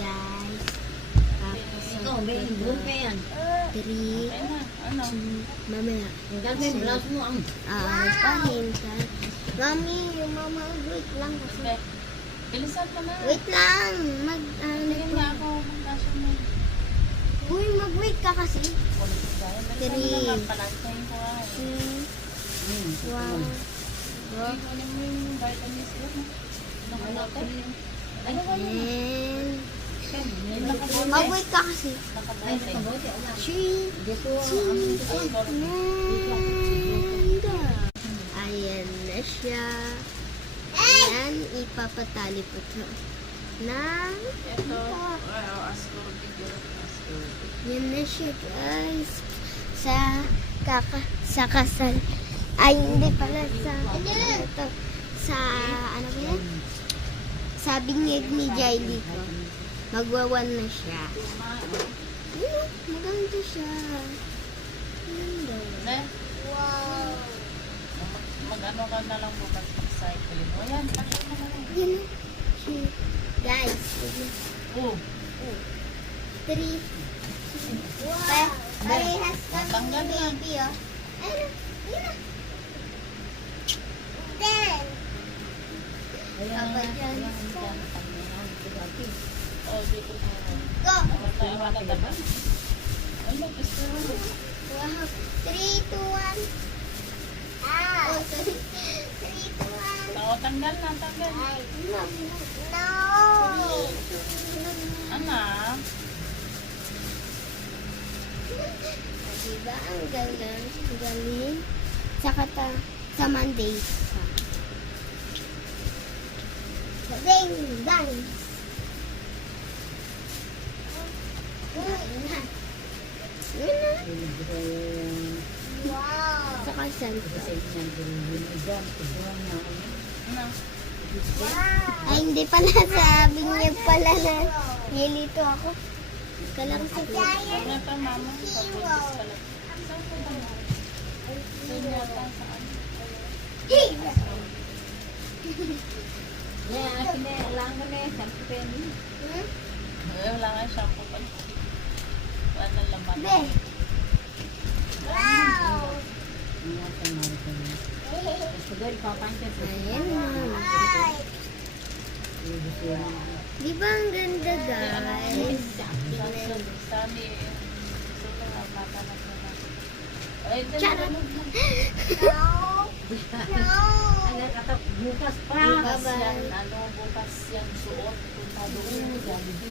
guys. Ikaw, may bloom pa yan. 3, Ano? 2, mamaya. Dahil may blouse mo ang... Pahinta. Mami, yung mama, wait lang kasi. Okay. Bilisan mo na. Wait lang. Tingin nga ako. Magkasya mo. Uy, mag-wait ka kasi. Ulit ko gaya. Bilisan mo Three. naman. Palagtayin ko ay. 2, 1. Okay, kunin mo yung vitamins yun. Nakabote. Ano ba yun? Mag-wait ka kasi. Ay, Nakabote. nakabote. Wala. 3, Dito, 2, and go. Ayan na siya. Ayan, ipapatali po ito. Na, Ito. Ascorbic. yan na siya guys. Sa kasal. Ay, hindi pala sa, ito. Sa, ano ba yan? Sa bingig ni Jaili ko. Magwawan na siya. Yun, maganda siya. Ganda. Ne? Wow. Mag-ano ka na lang bukas cycling. O yan, takot mo na lang. Yun. Guys, Oh, 3. Parehas kami Tanggal ni na. baby, oh. Ayun, yun na. 10. Kapag yan. oh, dito na. Go! Wala ka ba? Ano, gusto mo? Wow. 3, 2, 1. Oh, sorry. 3, 2, 1. Oo, tanggal na, tanggal. No. Anak, Diba? Ang galing. Ang galing. Sa Monday. Ding! Dang! Wow! Sa kasal. ano? Ay, hindi pala. Sabi niya pala na nilito ako. Kalang sa Ano ito, mama? Pabuntis ka lang. Saan ko ba? Saan yata, saan? Yeah, akin na, alam ko na, 10 penny. Wala nga shampoo pa. Wala laman. Be! Wow! Siguro, papantya sa Ayan na. Di ba ang ganda guys? Sabi, gusto ko na matanap ko na. Ay, Charot! Bukas pa. bukas yan, ano, bukas yan suot. Punta doon.